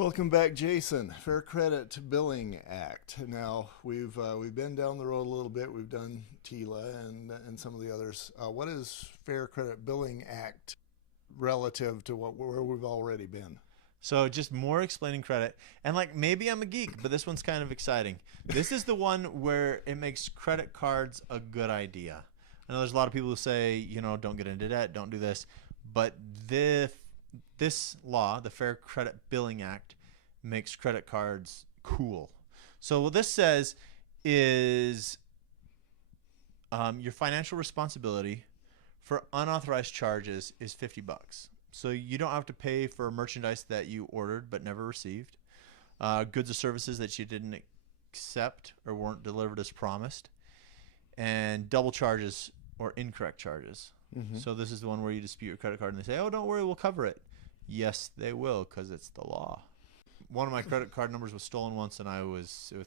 Welcome back, Jason. Fair Credit Billing Act. Now we've been down the road a little bit. We've done TILA and some of the others. What is Fair Credit Billing Act relative to where we've already been? So just more explaining credit. And like maybe I'm a geek, but this one's kind of exciting. This is the one where it makes credit cards a good idea. I know there's a lot of people who say, don't get into debt, don't do this. But this law, the Fair Credit Billing Act, makes credit cards cool. So what this says is your financial responsibility for unauthorized charges is $50. So you don't have to pay for merchandise that you ordered but never received, goods or services that you didn't accept or weren't delivered as promised, and double charges or incorrect charges. Mm-hmm. So this is the one where you dispute your credit card and they say, oh, don't worry, we'll cover it. Yes, they will, because it's the law. One of my credit card numbers was stolen once, and I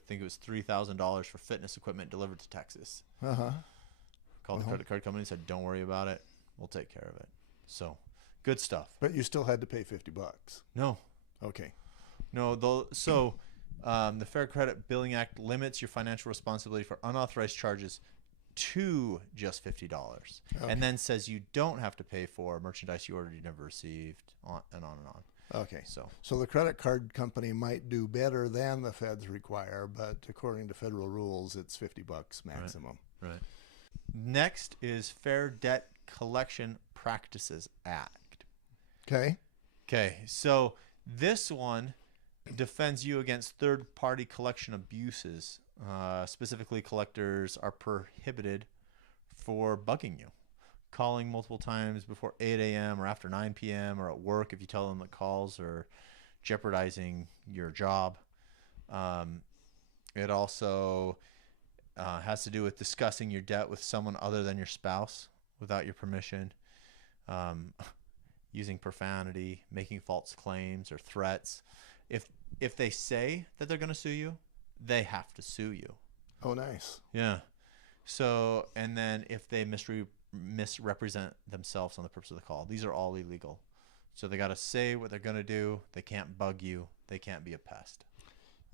think it was $3,000 for fitness equipment delivered to Texas. Called the credit card company and said, don't worry about it. We'll take care of it. So good stuff. But you still had to pay $50. No. Okay. No. The Fair Credit Billing Act limits your financial responsibility for unauthorized charges to just $50, and then says you don't have to pay for merchandise you ordered you never received, on and on and on. Okay. So the credit card company might do better than the feds require, but according to federal rules, it's $50 maximum. Right. Next is Fair Debt Collection Practices Act. Okay. So this one defends you against third-party collection abuses. Specifically, collectors are prohibited for bugging you, calling multiple times before 8 a.m. or after 9 p.m. or at work if you tell them that calls are jeopardizing your job. It also has to do with discussing your debt with someone other than your spouse without your permission, using profanity, making false claims or threats. If they say that they're going to sue you, they have to sue you. Oh, nice. Yeah. So, and then if they misrepresent themselves on the purpose of the call, these are all illegal. So they got to say what they're going to do. They can't bug you. They can't be a pest.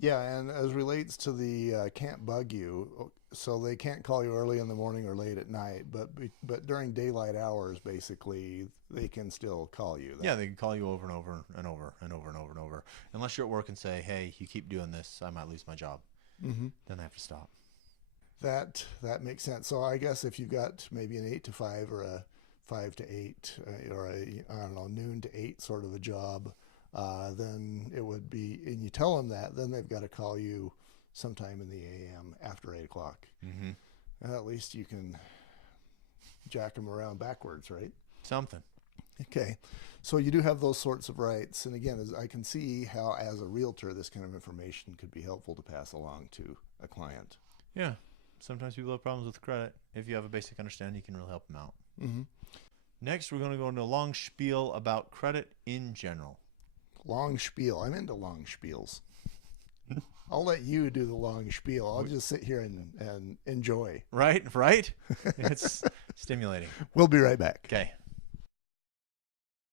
Yeah, and as relates to the can't bug you, so they can't call you early in the morning or late at night, but during daylight hours, basically, they can still call you. Yeah, they can call you over and over and over and over and over and over. Unless you're at work and say, hey, you keep doing this, I might lose my job. Mm-hmm. Then they have to stop. That makes sense. So I guess if you've got maybe an 8 to 5 or a 5 to 8 or a noon to 8 sort of a job, then it would be, and you tell them that, then they've got to call you sometime in the AM after 8 o'clock. Mm-hmm. And at least you can jack them around backwards, right? Something. Okay. So you do have those sorts of rights. And again, I can see how as a realtor, this kind of information could be helpful to pass along to a client. Yeah. Sometimes people have problems with credit. If you have a basic understanding, you can really help them out. Mm-hmm. Next, we're going to go into a long spiel about credit in general. Long spiel. I'm into long spiels. I'll let you do the long spiel. I'll just sit here and enjoy. Right? It's stimulating. We'll be right back. Okay.